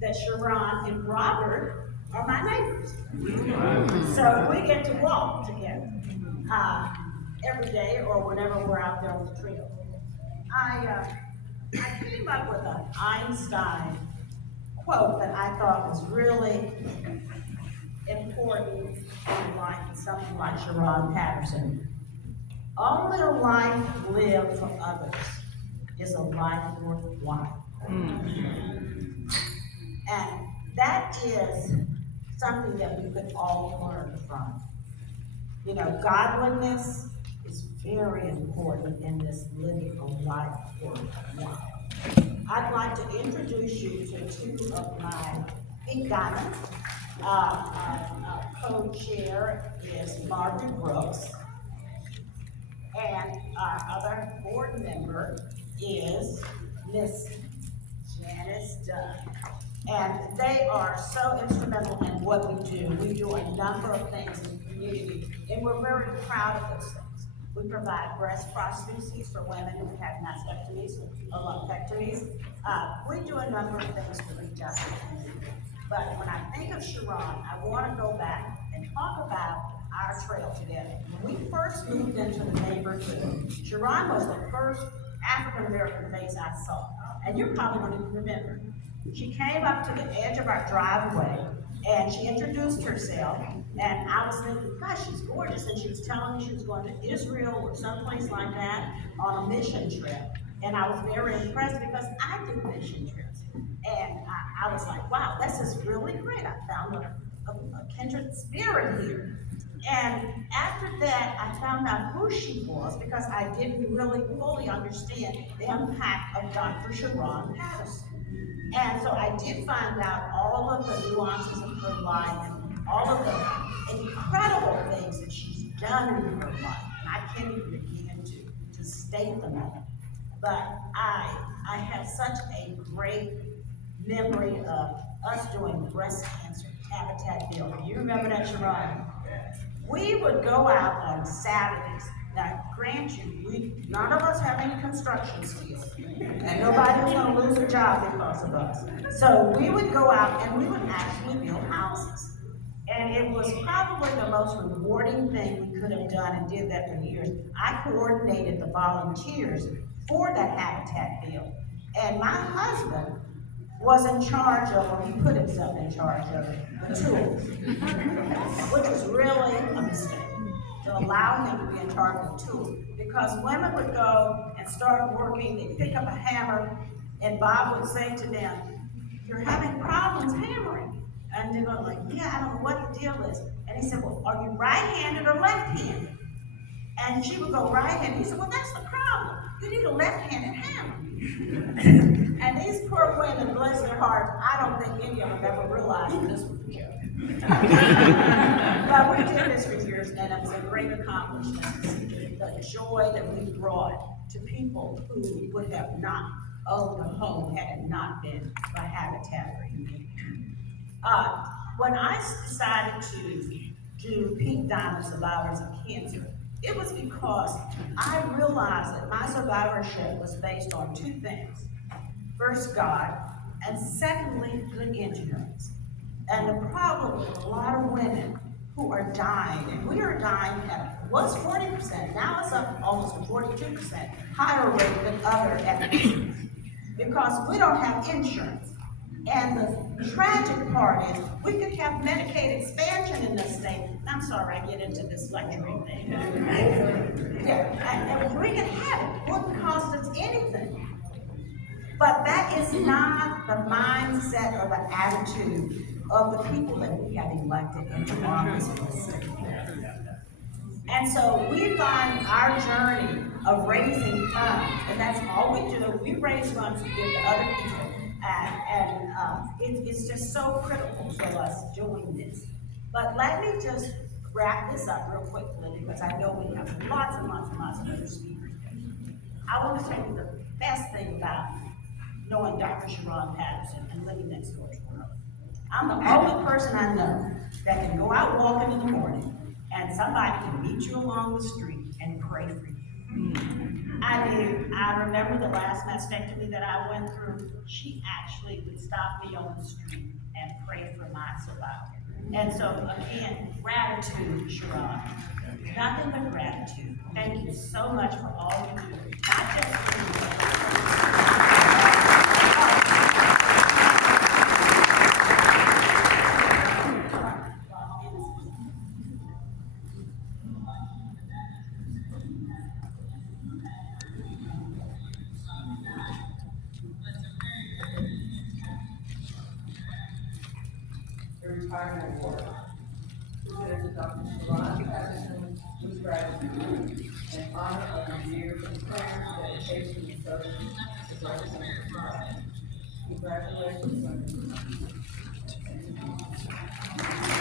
that Sharon and Robert are my neighbors. So we get to walk together every day or whenever we're out there on the trail. I came up with an Einstein quote that I thought was really important in life, something like Sharon Patterson. Only a life lived for others is a life worthwhile. And that is something that we could all learn from. You know, godliness is very important in this living a life worthwhile. I'd like to introduce you to two of my big diamonds. Our co-chair is Margaret Brooks, and our other board member is Miss Janice Dunn. And they are so instrumental in what we do. We do a number of things in the community, and we're very proud of those things. We provide breast prostheses for women who have mastectomies or lumpectomies. We do a number of things to reach out to the community. But when I think of Sharon, I want to go back and talk about our trail together. When we first moved into the neighborhood, Sharon was the first African American face I saw. And you're probably going to remember. She came up to the edge of our driveway and she introduced herself. And I was thinking, gosh, she's gorgeous. And she was telling me she was going to Israel or someplace like that on a mission trip. And I was very impressed because I do mission trips. And I was like, wow, this is really great. I found a kindred spirit here. And after that, I found out who she was because I didn't really fully understand the impact of Dr. Sharon Patterson. And so I did find out all of the nuances of her life and all of the incredible things that she's done in her life. And I can't even begin to state them all. But I have such a great memory of us doing breast cancer habitat building. You remember that, Sharon? We would go out on Saturdays. Now, grant you, none of us have any construction skills, and nobody was going to lose a job because of us. So we would go out and we would actually build houses. And it was probably the most rewarding thing we could have done and did that for years. I coordinated the volunteers for that habitat build. And my husband was in charge of, or he put himself in charge of the tools, which was really a mistake to allow him to be in charge of the tools. Because women would go and start working, they'd pick up a hammer, and Bob would say to them, "You're having problems hammering." And they were like, "Yeah, I don't know what the deal is." And he said, "Well, are you right-handed or left-handed?" And she would go right-handed. He said, "Well, that's the problem. You need a left-handed hammer." And these poor women, bless their hearts, I don't think any of them ever realized that this was a joke. But we did this for years, and it was a great accomplishment to see the joy that we brought to people who would have not owned a home had it not been for Habitat for Humanity. When I decided to do Pink Diamond Survivors of Cancer, it was because I realized that my survivorship was based on two things. First, God, and secondly, good insurance. And the problem with a lot of women who are dying, and we are dying at was 40%, now it's up almost to 42% higher rate than other ethnics because we don't have insurance. And the tragic part is we could have Medicaid expansion in this state. I'm sorry I get into this lecturing thing. Yeah, and we could have it. It wouldn't cost us anything. But that is not the mindset or the attitude of the people that we have elected into office in this state. And so we find our journey of raising funds, and that's all we do. We raise funds to give to other people. It's just so critical to us doing this. But let me just wrap this up real quickly because I know we have lots and lots and lots of other speakers. I want to tell you the best thing about knowing Dr. Sharon Patterson and living next door to her. I'm the only person I know that can go out walking in the morning and somebody can meet you along the street and pray for you. I do. I remember the last mastectomy that I went through, she actually would stop me on the street and pray for my survival. And so, again, gratitude, Sharon. Nothing but gratitude. Thank you so much for all you do. Not just for me. The retirement award. Presented to Dr. Sharon Patterson with gratitude and honor of the years of prayer, dedication, and service to brothers and sisters. Congratulations, Dr.